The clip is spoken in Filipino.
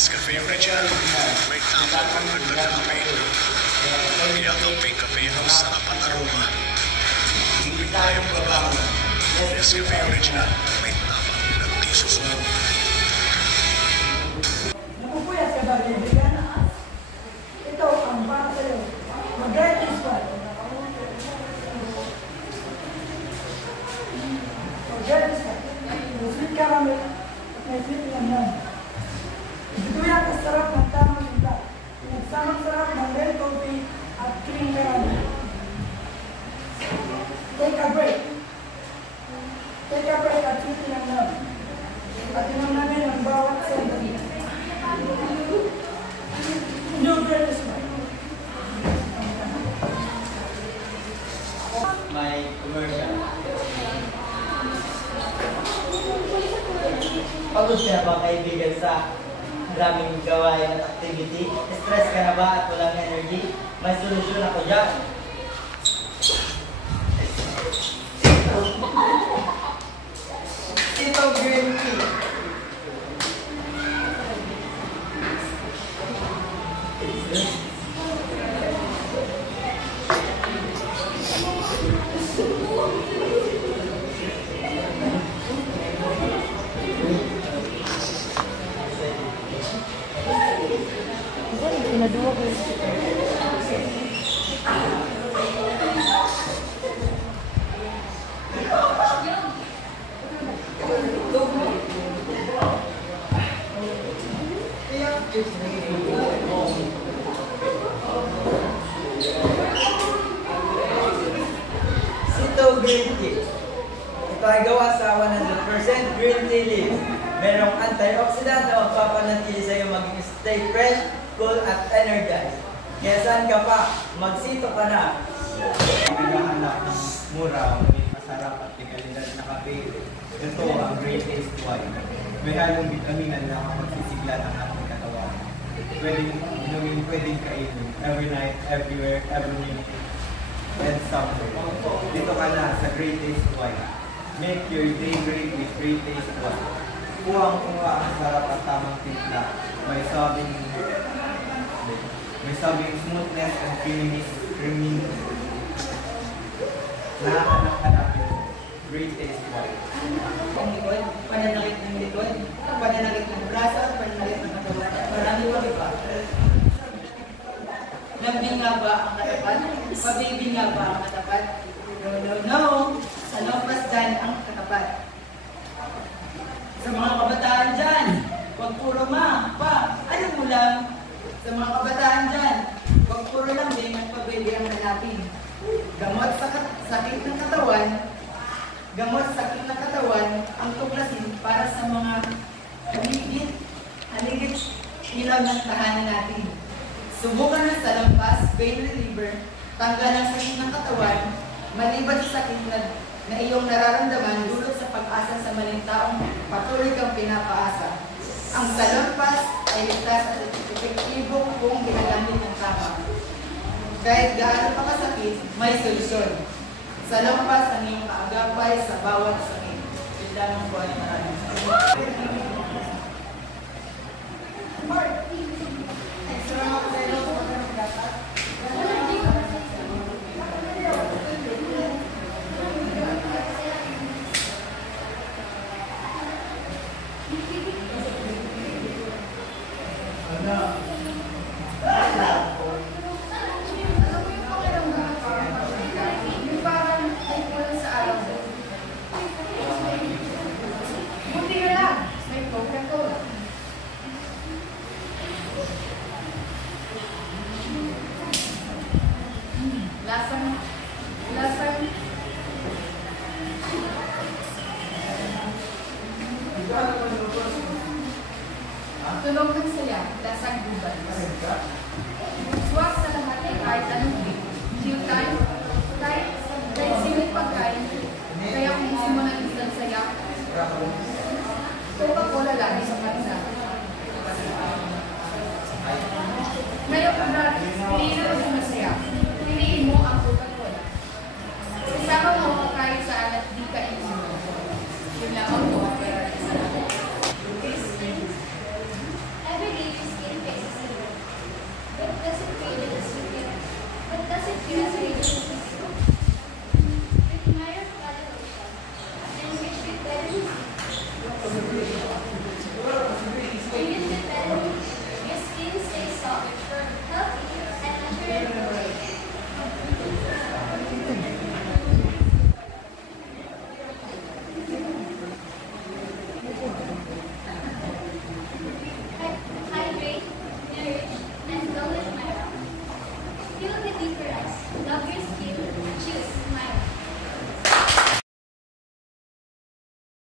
Nescafe Original. May tama ng nagkakape. Kaya kape kape ang sarap at aroma. Hindi tayong babago. Nescafe Original. May tama ng di susuko. Napupuyat ka ba, kaibigan? Ito ang para sa'yo. Mag-guidance pa. Mag-guidance pa. May caramel at may sweet lemon. Ito yan ang sarap ng tamang tinta. Nagsamang sarap ng red coffee at cream caramel. Take a break. Take a break at sweet lemon. At inom namin ang bawat sandali. No greatest man. My commercial. Pagod ka na ba kaibigan sa maraming gawain at activity? Stress ka na ba at walang energy? May solusyon ako dyan. Ito green tea. Pinadua ko. Sito green tea. Ito ay gawa sa 100% green tea leaves. Merong antioxidant na magpapanatili sa iyo maging stay fresh, cool at energized. Kaya saan ka pa? Magsito ka na! Naghahanap ng mura, ngunit masarap at dekalidad na kape. Ito ang Great Taste Wine. May halong bitaminan na makapagsisigla ng ating katawan. Pwedeng inumin, pwedeng kainin. Every night, everywhere, every minute, and somewhere. Dito ka na sa Great Taste Wine. Make your day great with Great Taste Wine. Kuwang-kuwa ang sarap at tamang timpla. May sabing smoothness and creaminess. Nakahanap-hanap yung Great Taste Wine. Ang likod, pananakit ng likod, pananakit ng braso, pananakit ng katawan, marami pa iba. Lambing nga ba ang katapat? Pabibing nga ba ang katapat? No, no, no! Sa lampas dyan ang katapat. Sa mga kabataan dyan, huwag puro ma, pa, ano mo lang? Sa mga kabataan dyan, huwag puro lang din at pabili ang hanapin. Gamot sa sakit ng katawan, ang tuklasin para sa mga haligit ilaw ng tahanan natin. Subukan ng salampas, pain reliever, tanggal ang sakit ng katawan, maliban sa sakit na iyong nararamdaman dulot sa pag-asa sa maling taong patuloy kang pinapaasa. Ang salampas ay ligtas at epektibo kung ginagamit ng tama. Kahit gaano pa kasakit, may solusyon. Salampas ang iyong kaagapay sa bawat sakit. Ito ang buhay maraming. Tulog ng saya, lasang gubat. Swak sa lahat ay kahit anong week. Chill time, kahit simit pagkain. Kaya kung gusto mo ng isang saya, Coca-Cola lagi sa kanila. Ngayon, piliin